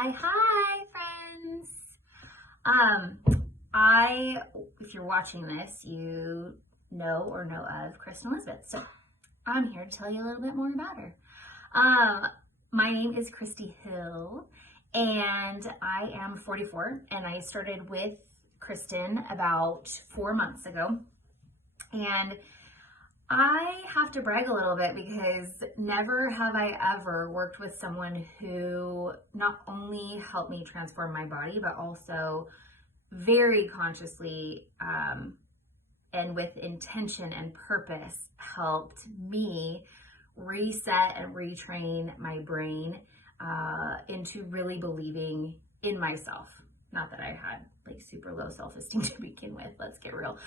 Hi, friends. If you're watching this, you know or know of Kristen Elizabeth. So I'm here to tell you a little bit more about her. My name is Kristie Hill, and I am 44, and I started with Kristen about 4 months ago. And I have to brag a little bit because never have I ever worked with someone who not only helped me transform my body, but also very consciously and with intention and purpose helped me reset and retrain my brain into really believing in myself. Not that I had like super low self-esteem to begin with, let's get real.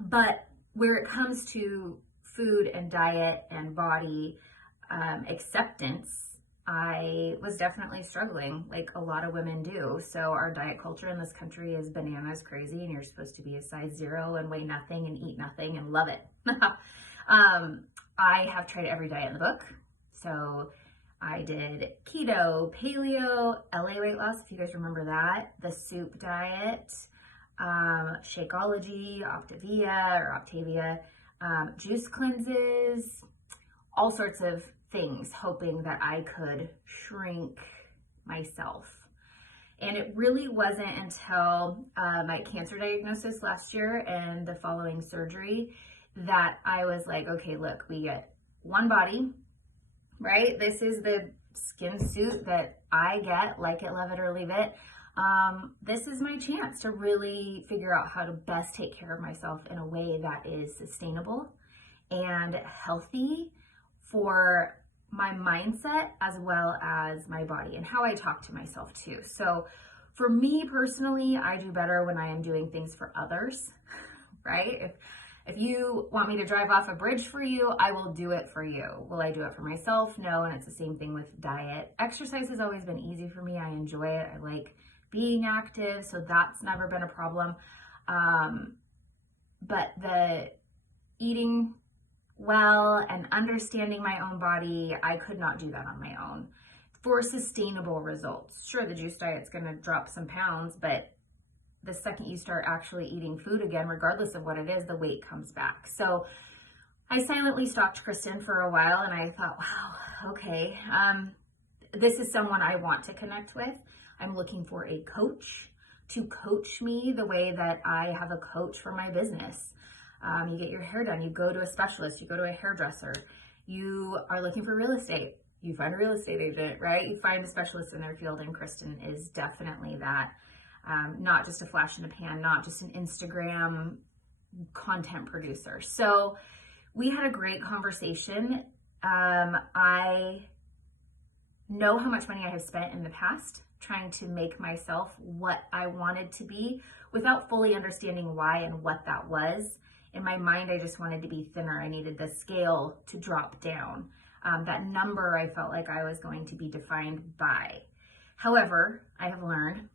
But where it comes to food and diet and body acceptance, I was definitely struggling, like a lot of women do. So our diet culture in this country is bananas crazy, and you're supposed to be a size 0 and weigh nothing and eat nothing and love it. I have tried every diet in the book. So I did keto, paleo, LA weight loss, if you guys remember that, the soup diet, Shakeology, Octavia, juice cleanses, all sorts of things, hoping that I could shrink myself. And it really wasn't until my cancer diagnosis last year and the following surgery that I was like, okay, look, we get one body, right? This is the skin suit that I get, like it, love it, or leave it. This is my chance to really figure out how to best take care of myself in a way that is sustainable and healthy for my mindset as well as my body and how I talk to myself too. So for me personally, I do better when I am doing things for others, right? If you want me to drive off a bridge for you, I will do it for you. Will I do it for myself? No, and it's the same thing with diet. Exercise has always been easy for me. I enjoy it. I like being active, so that's never been a problem. But the eating well and understanding my own body, I could not do that on my own for sustainable results. Sure, the juice diet's gonna drop some pounds, but the second you start actually eating food again, regardless of what it is, the weight comes back. So I silently stalked Kristen for a while, and I thought, wow, okay, this is someone I want to connect with. I'm looking for a coach to coach me the way that I have a coach for my business. You get your hair done, you go to a specialist, you go to a hairdresser, you are looking for real estate, you find a real estate agent, right? You find a specialist in their field, and Kristen is definitely that. Not just a flash in the pan, not just an Instagram content producer. So we had a great conversation. I know how much money I have spent in the past trying to make myself what I wanted to be without fully understanding why and what that was. In my mind, I just wanted to be thinner. I needed the scale to drop down. That number I felt like I was going to be defined by. However, I have learned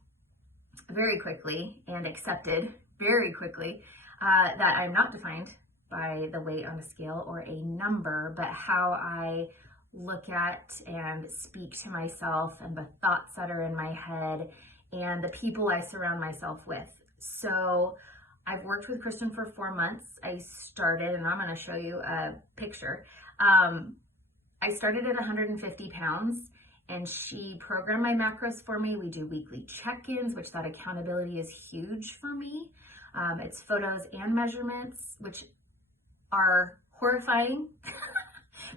very quickly and accepted very quickly that I'm not defined by the weight on a scale or a number, but how I look at and speak to myself and the thoughts that are in my head and the people I surround myself with. So I've worked with Kristen for 4 months. I started, and I'm going to show you a picture. I started at 150 pounds, and she programmed my macros for me. We do weekly check-ins, which that accountability is huge for me. It's photos and measurements, which are horrifying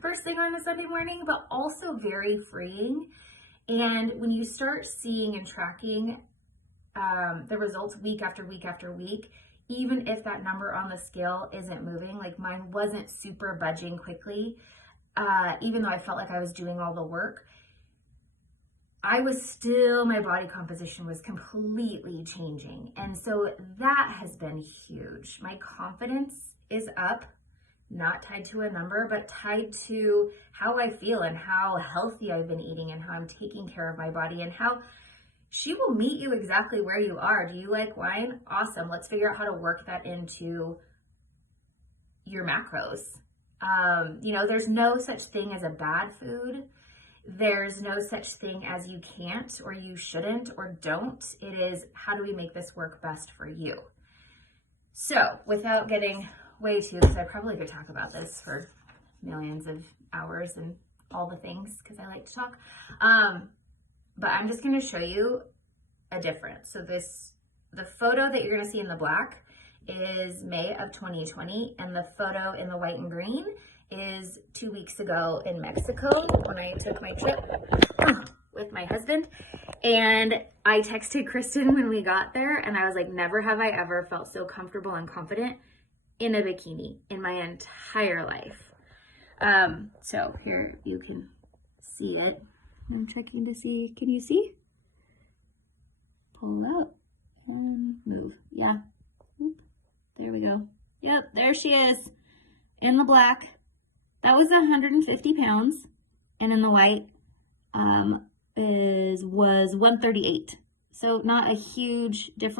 first thing on a Sunday morning, but also very freeing. And when you start seeing and tracking the results week after week after week, even if that number on the scale isn't moving, like mine wasn't super budging quickly, even though I felt like I was doing all the work, my body composition was completely changing. And so that has been huge. My confidence is up, not tied to a number, but tied to how I feel and how healthy I've been eating and how I'm taking care of my body and how she will meet you exactly where you are. Do you like wine? Awesome. Let's figure out how to work that into your macros. There's no such thing as a bad food. There's no such thing as you can't or you shouldn't or don't. It is, how do we make this work best for you? So without getting way too, because I probably could talk about this for millions of hours and all the things, because I like to talk. But I'm just going to show you a difference. So the photo that you're going to see in the black is May of 2020, and the photo in the white and green is 2 weeks ago in Mexico when I took my trip with my husband. And I texted Kristen when we got there, and I was like, never have I ever felt so comfortable and confident in a bikini in my entire life. So here you can see it. I'm checking to see, can you see? Pull out and move. Yeah. Oop. There we go. Yep, there she is in the black. That was 150 pounds. And in the white was 138. So not a huge difference.